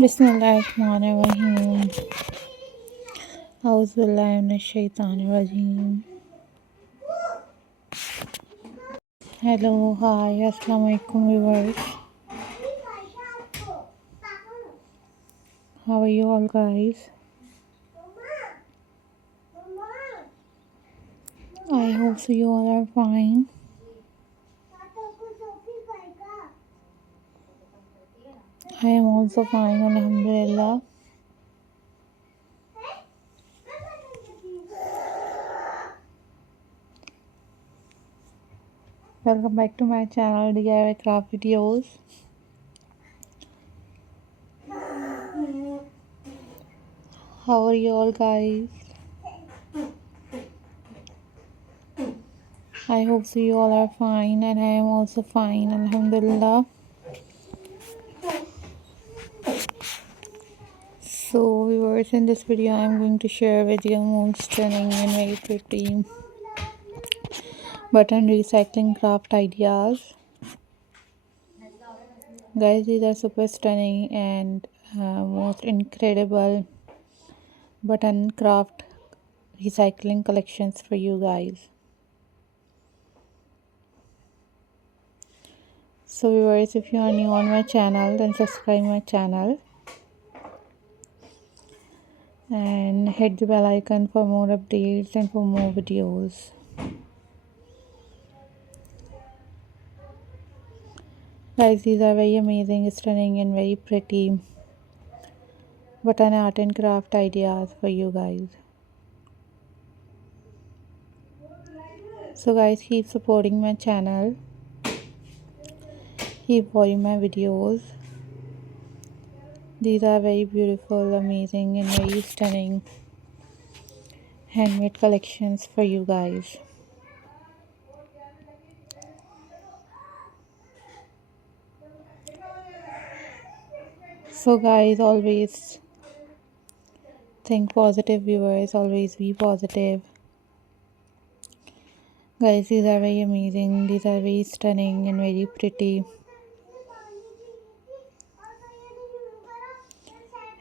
बिस्मिल्लाहिर्रहमानिर्रहीम। औज़ुबिल्लाहि मिनश्शैतानिर्रजीम। Hello, hi, assalamu alaikum viewers. How are you all guys? I hope so you all are fine. I am also fine, alhamdulillah. Welcome back to my channel DIY craft videos. How are you all guys? I hope so you all are fine, and I am also fine, alhamdulillah. So viewers, in this video I am going to share with you most stunning and very pretty button recycling craft ideas. Guys, these are super stunning and most incredible button craft recycling collections for you guys. So viewers, if you are new on my channel, then subscribe my channel and hit the bell icon for more updates and for more videos. Guys, these are very amazing, stunning and very pretty button art and craft ideas for you guys. So guys, keep supporting my channel, keep watching my videos. These are very beautiful, amazing and very stunning handmade collections for you guys. So guys, always think positive viewers, always be positive. Guys, these are very amazing, these are very stunning and very pretty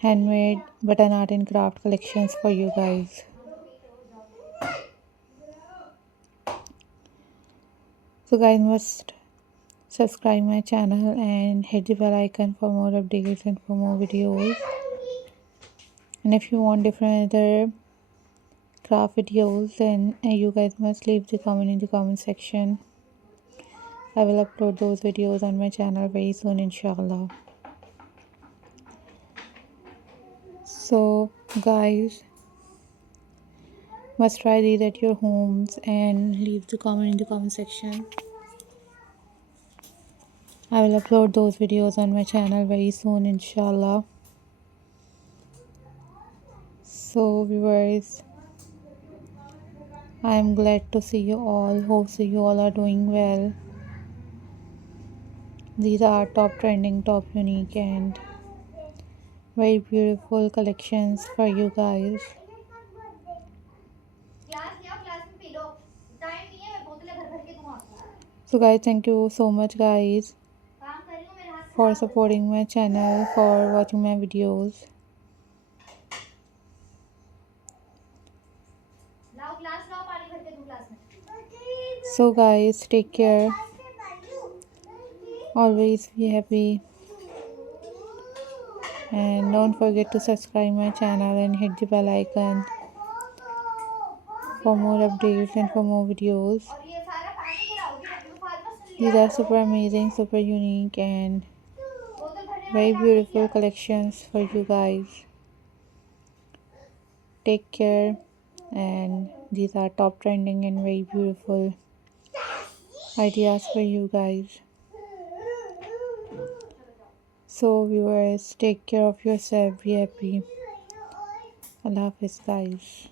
handmade button art and craft collections for you guys. So guys, must subscribe my channel and hit the bell icon for more updates and for more videos. And if you want different other craft videos, then you guys must leave the comment in the comment section. I will upload those videos on my channel very soon, inshallah. So guys, must try these at your homes and leave the comment in the comment section. I will upload those videos on my channel very soon, inshallah. So viewers, I am glad to see you all. Hope so you all are doing well. These are top trending, top unique and very beautiful collections for you guys. So guys, thank you so much guys for supporting my channel, for watching my videos. So guys, take care, always be happy, and don't forget to subscribe my channel and hit the bell icon for more updates and for more videos. These are super amazing, super unique and very beautiful collections for you guys. Take care, and these are top trending and very beautiful ideas for you guys. So viewers, take care of yourself, be happy. Allah Hafiz guys.